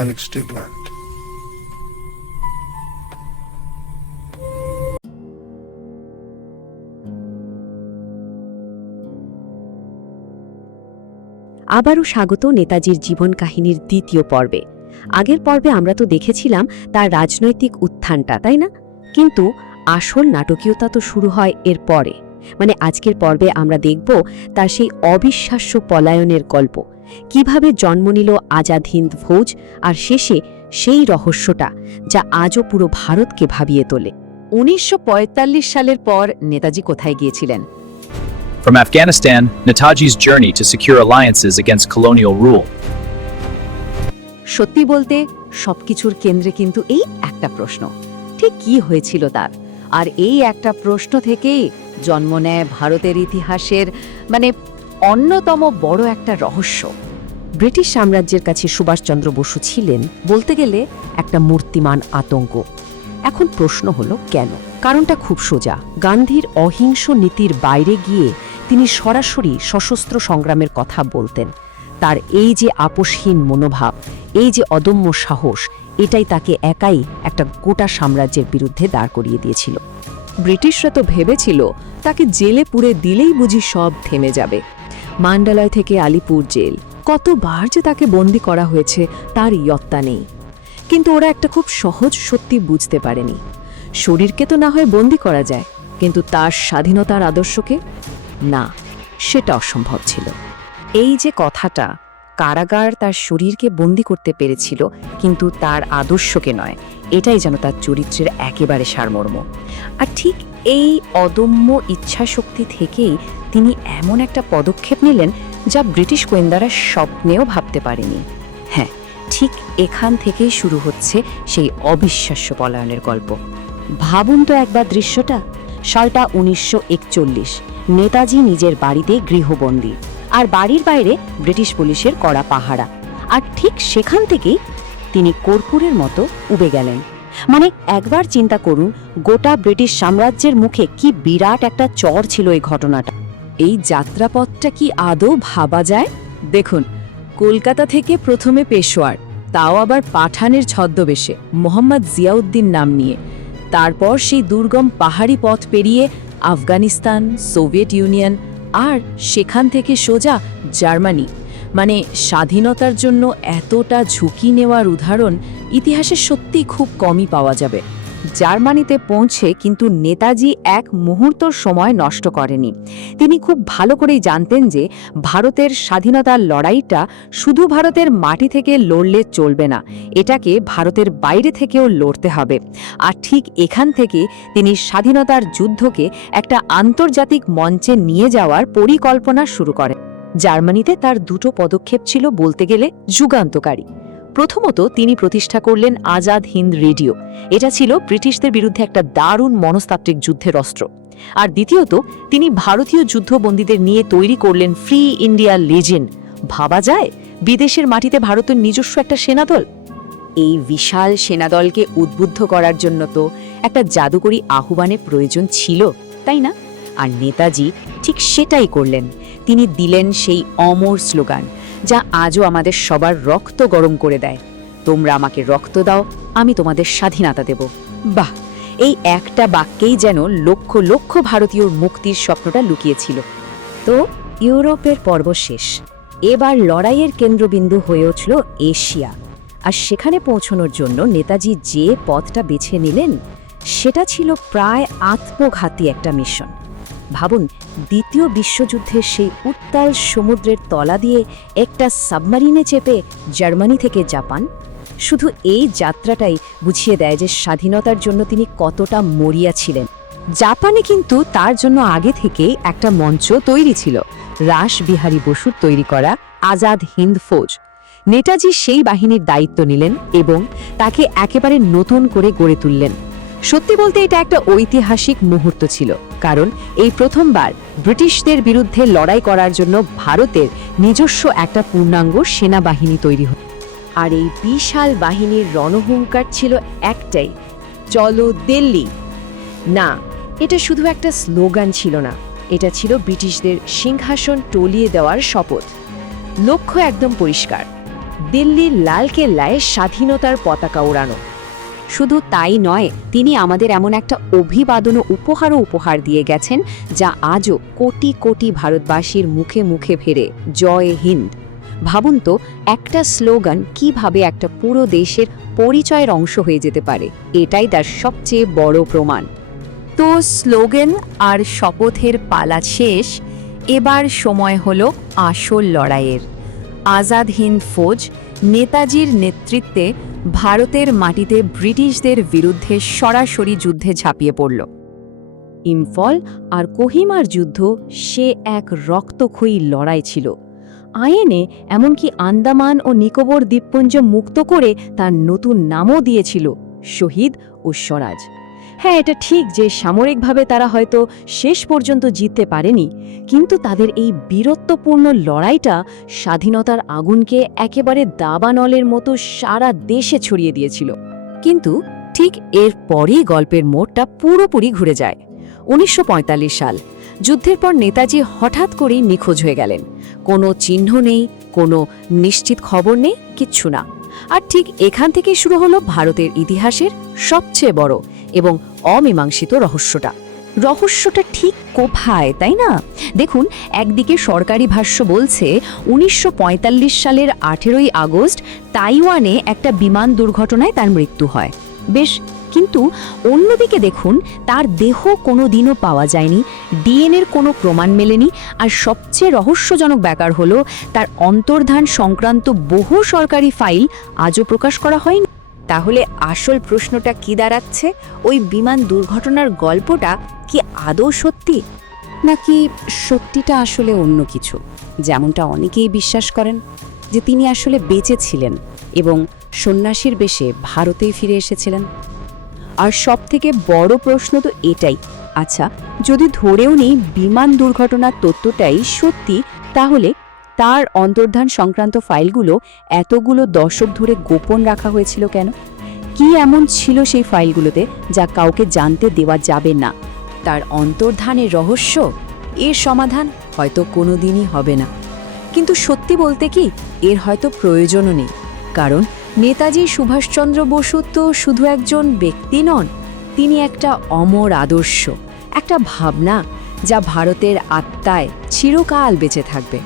and its. আবারও স্বাগত নেতাজির জীবন কাহিনীর দ্বিতীয় পর্বে। আগের পর্বে আমরা তো দেখেছিলাম তার রাজনৈতিক উত্থানটা, তাই না? কিন্তু আসল নাটকীয়তা তো শুরু হয় এর পরে। মানে আজকের পর্বে আমরা দেখব তার সেই অবিশ্বাস্য পলায়নের গল্প। কীভাবে জন্ম নিল আজাদ হিন্দ ফৌজ আর শেষে সেই রহস্যটা যা আজও পুরো ভারতকে ভাবিয়ে তোলে। উনিশশো সালের পর নেতাজি কোথায় গিয়েছিলেন? From Afghanistan, Netaji's journey to secure alliances against colonial rule. সত্যি বলতে সবকিছুর কেন্দ্রে কিন্তু এই একটা প্রশ্ন। ঠিক কি হয়েছিল তার? আর এই একটা প্রশ্ন থেকেই জন্ম নেয় ভারতের ইতিহাসের মানে অন্যতম বড় একটা রহস্য। ব্রিটিশ সাম্রাজ্যের কাছে সুভাষচন্দ্র বসু ছিলেন বলতে গেলে একটা মূর্তিমান আতঙ্ক। এখন প্রশ্ন হলো কেন? কারণটা খুব সোজা। গান্ধীর অহিংস নীতির বাইরে গিয়ে তিনি সরাসরি সশস্ত্র সংগ্রামের কথা বলতেন। তার এই যে আপোষহীন মনোভাব, এই যে অদম্য সাহস, এটাই তাকে একাই একটা গোটা সাম্রাজ্যের বিরুদ্ধে দাঁড় করিয়ে দিয়েছিল। ব্রিটিশরা তো ভেবেছিল, তাকে জেলে পুরে দিলেই বুঝি সব থেমে যাবে। মান্ডালয় থেকে আলিপুর জেল। কতবার যে তাকে বন্দি করা হয়েছে, তার ইয়ত্তা নেই। কিন্তু ওরা একটা খুব সহজ সত্যি বুঝতে পারেনি। শরীরকে তো না হয় বন্দি করা যায়, কিন্তু তার স্বাধীনতার আদর্শকে? না, সেটা অসম্ভব ছিল। এই যে কথাটা, কারাগার তার শরীরকে বন্দি করতে পেরেছিল, কিন্তু তার আদর্শকে নয়, এটাই যেন তার চরিত্রের একেবারে সারমর্ম। আর ঠিক এই অদম্য ইচ্ছাশক্তি থেকেই তিনি এমন একটা পদক্ষেপ নিলেন যা ব্রিটিশ গোয়েন্দারা স্বপ্নেও ভাবতে পারেনি। হ্যাঁ ঠিক এখান থেকেই শুরু হচ্ছে সেই অবিশ্বাস্য পলায়নের গল্প। ভাবুন তো একবার দৃশ্যটা। সালটা উনিশশো একচল্লিশ। নেতাজি নিজের বাড়িতে গৃহবন্দী। আর বাড়ির বাইরে ব্রিটিশ পুলিশের কড়া পাহারা। আর ঠিক সেখান থেকেই তিনি কর্পূরের মতো উবে গেলেন। মানে একবার চিন্তা করুন, গোটা ব্রিটিশ সাম্রাজ্যের মুখে কি বিরাট একটা চর ছিল এই ঘটনাটা। এই যাত্রাপথটা কি আদৌ ভাবা যায়? দেখুন, কলকাতা থেকে প্রথমে পেশোয়ার, তাও আবার পাঠানের ছদ্মবেশে, মোহাম্মদ জিয়াউদ্দিন নাম নিয়ে। তারপর সেই দুর্গম পাহাড়ি পথ পেরিয়ে আফগানিস্তান, সোভিয়েত ইউনিয়ন আর সেখান থেকে সোজা জার্মানি। মানে স্বাধীনতার জন্য এতটা ঝুঁকি নেওয়ার উদাহরণ ইতিহাসে সত্যি খুব কমই পাওয়া যাবে। জার্মানিতে পৌঁছে কিন্তু নেতাজি এক মুহূর্ত সময় নষ্ট করেনি। তিনি খুব ভালো করেই জানতেন যে ভারতের স্বাধীনতার লড়াইটা শুধু ভারতের মাটি থেকে লড়লে চলবে না, এটাকে ভারতের বাইরে থেকেও লড়তে হবে। আর ঠিক এখান থেকে তিনি স্বাধীনতার যুদ্ধকে একটা আন্তর্জাতিক মঞ্চে নিয়ে যাওয়ার পরিকল্পনা শুরু করেন। জার্মানিতে তার দুটো পদক্ষেপ ছিল বলতে গেলে যুগান্তকারী। প্রথমত তিনি প্রতিষ্ঠা করলেন আজাদ হিন্দ রেডিও। এটা ছিল ব্রিটিশদের বিরুদ্ধে একটা দারুণ মনস্তাত্ত্বিক যুদ্ধের অস্ত্র। আর দ্বিতীয়ত, তিনি ভারতীয় যুদ্ধবন্দীদের নিয়ে তৈরি করলেন ফ্রি ইন্ডিয়া লেজেন্ড ভাবা যায়, বিদেশের মাটিতে ভারতের নিজস্ব একটা সেনাদল? এই বিশাল সেনাদলকে উদ্বুদ্ধ করার জন্য তো একটা জাদুকরী আহ্বানের প্রয়োজন ছিল, তাই না? আর নেতাজি ঠিক সেটাই করলেন। তিনি দিলেন সেই অমর স্লোগান, যা আজও আমাদের সবার রক্ত গরম করে দেয়। তোমরা আমাকে রক্ত দাও, আমি তোমাদের স্বাধীনতা দেব। বাহ! এই একটা বাক্যেই যেন লক্ষ লক্ষ ভারতীয়র মুক্তির স্বপ্নটা লুকিয়েছিল। তো ইউরোপের পর্ব শেষ। এবার লড়াইয়ের কেন্দ্রবিন্দু হয়ে উঠল এশিয়া। আর সেখানে পৌঁছানোর জন্য নেতাজি যে পথটা বেছে নিলেন, সেটা ছিল প্রায় আত্মঘাতী একটা মিশন। ভাবুন, দ্বিতীয় বিশ্বযুদ্ধের সেই উত্তাল সমুদ্রের তলা দিয়ে একটা সাবমারিনে চেপে জার্মানি থেকে জাপান? শুধু এই যাত্রাটাই বুঝিয়ে দেয় যে স্বাধীনতার জন্য তিনি কতটা মরিয়া ছিলেন। জাপানে কিন্তু তার জন্য আগে থেকেই একটা মঞ্চ তৈরি ছিল। রাস বিহারী বসুর তৈরি করা আজাদ হিন্দ ফৌজ। নেতাজি সেই বাহিনীর দায়িত্ব নিলেন এবং তাকে একেবারে নতুন করে গড়ে তুললেন। সত্যি বলতে এটা একটা ঐতিহাসিক মুহূর্ত ছিল, কারণ এই প্রথমবার ব্রিটিশদের বিরুদ্ধে লড়াই করার জন্য ভারতের নিজস্ব একটা পূর্ণাঙ্গ সেনাবাহিনী তৈরি হয় আর এই বিশাল বাহিনীর রণহুঙ্কার ছিল একটাই, চলো দিল্লি। না, এটা শুধু একটা স্লোগান ছিল না, এটা ছিল ব্রিটিশদের সিংহাসন টলিয়ে দেওয়ার শপথ। লক্ষ্য একদম পরিষ্কার, দিল্লির লালকেল্লায় স্বাধীনতার পতাকা ওড়ানো। শুধু তাই নয়, তিনি আমাদের এমন একটা অভিবাদন ও উপহারও উপহার দিয়ে গেছেন, যা আজও কোটি কোটি ভারতবাসীর মুখে মুখে ফেরে, জয় হিন্দ। ভাবুন তো, একটা স্লোগান কীভাবে একটা পুরো দেশের পরিচয়ের অংশ হয়ে যেতে পারে, এটাই তার সবচেয়ে বড় প্রমাণ। তো স্লোগান আর শপথের পালা শেষ, এবার সময় হলো আসল লড়াইয়ের। আজাদ হিন্দ ফৌজ নেতাজির নেতৃত্বে ভারতের মাটিতে ব্রিটিশদের বিরুদ্ধে সরাসরি যুদ্ধে ঝাঁপিয়ে পড়ল। ইম্ফল আর কোহিমার যুদ্ধ সে এক রক্তক্ষয়ী লড়াই ছিল। আইনে এমনকি আন্দামান ও নিকোবর দ্বীপপুঞ্জ মুক্ত করে তার নতুন নামও দিয়েছিল, শহীদ ও স্বরাজ। হ্যাঁ এটা ঠিক যে সামরিকভাবে তারা হয়তো শেষ পর্যন্ত জিততে পারেনি, কিন্তু তাদের এই বীরত্বপূর্ণ লড়াইটা স্বাধীনতার আগুনকে একেবারে দাবানলের মতো সারা দেশে ছড়িয়ে দিয়েছিল। কিন্তু ঠিক এর পরেই গল্পের মোড়টা পুরোপুরি ঘুরে যায়। উনিশশো পঁয়তাল্লিশ সাল, যুদ্ধের পর নেতাজি হঠাৎ করেই নিখোঁজ হয়ে গেলেন। কোনো চিহ্ন নেই, কোনো নিশ্চিত খবর নেই, কিচ্ছু না। আর ঠিক এখান থেকেই শুরু হলো ভারতের ইতিহাসের সবচেয়ে বড় এবং অমীমাংসিত রহস্যটা। রহস্যটা ঠিক কোথায়, তাই না? দেখুন, একদিকে সরকারি ভাষ্য বলছে, উনিশশো পঁয়তাল্লিশ সালের আঠেরোই আগস্ট তাইওয়ানে একটা বিমান দুর্ঘটনায় তার মৃত্যু হয়। বেশ, কিন্তু অন্যদিকে দেখুন, তার দেহ কোনো দিনও পাওয়া যায়নি, ডিএনএর কোনো প্রমাণ মেলেনি, আর সবচেয়ে রহস্যজনক ব্যাপার হলো, তার অন্তর্ধান সংক্রান্ত বহু সরকারি ফাইল আজও প্রকাশ করা হয়নি। তাহলে আসল প্রশ্নটা কি দাঁড়াচ্ছে? ওই বিমান দুর্ঘটনার গল্পটা কি আদৌ সত্যি? নাকি সত্যিটা আসলে অন্য কিছু? যেমনটা অনেকেই বিশ্বাস করেন যে তিনি আসলে বেঁচে ছিলেন এবং সন্ন্যাসীর বেশে ভারতেই ফিরে এসেছিলেন। আর সবথেকে বড় প্রশ্ন তো এটাই আচ্ছা যদি ধরেও নেই বিমান দুর্ঘটনার তথ্যটাই সত্যি, তাহলে তার অন্তর্ধান সংক্রান্ত ফাইলগুলো এতগুলো দশক ধরে গোপন রাখা হয়েছিল কেন? কি এমন ছিল সেই ফাইলগুলোতে যা কাউকে জানতে দেওয়া যাবে না? তার অন্তর্ধানের রহস্য? এর সমাধান হয়তো কোনোদিনই হবে না। কিন্তু সত্যি বলতে কি, এর হয়তো প্রয়োজনও নেই। কারণ নেতাজি সুভাষচন্দ্র বসু তো শুধু একজন ব্যক্তি নন, তিনি একটা অমর আদর্শ, একটা ভাবনা যা ভারতের আত্মায় চিরকাল বেঁচে থাকবে।